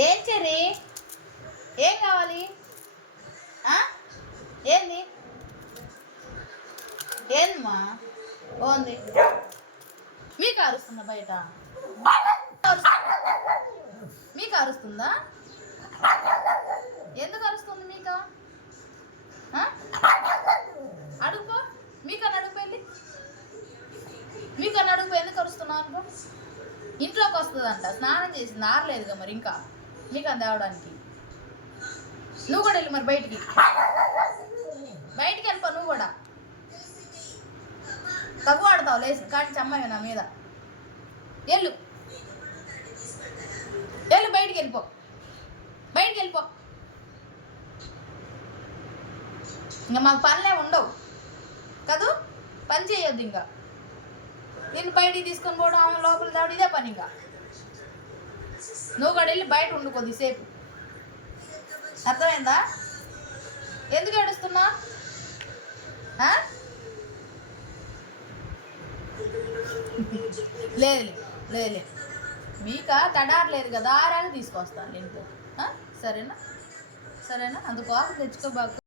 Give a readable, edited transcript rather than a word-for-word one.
ఏం చెరి ఏం కావాలి? ఏంది ఏందమ్మా? ఓంది మీకు అరుస్తుందా? బయట మీకు అరుస్తుందా? ఎందుకు అరుస్తుంది మీకు? అడుగుపో, మీకన్నా అడుగు వెళ్ళి, మీకన్నా అడుగు ఎందుకు అరుస్తున్నారు? ఇంట్లోకి వస్తుందంట, స్నానం చేసింది, ఆరలేదుగా మరి ఇంకా మీకు అని తేవడానికి. నువ్వు కూడా వెళ్ళు మరి బయటికి వెళ్ళిపో. నువ్వు కూడా తగ్గు ఆడతావు లేచి కాటి చమ్మాయి నా మీద. వెళ్ళు బయటికి వెళ్ళిపో. ఇంకా మాకు పనులే ఉండవు కదూ, పని చేయొద్దు. ఇంకా నిన్ను బయటికి తీసుకొని పోవడం, ఆమె లోపల తేవడం ఇదే పని. ఇంకా నువ్వు కూడా వెళ్ళి బయట ఉండు కొద్దిసేపు. అర్థమైందా? ఎందుకు ఏడుస్తున్నా? లేదు మీకా తడారలేదు కదా, ఆరాలు తీసుకొస్తాను ఇంట్లో. సరేనా? అంత కోపం తెచ్చుకోబాకు.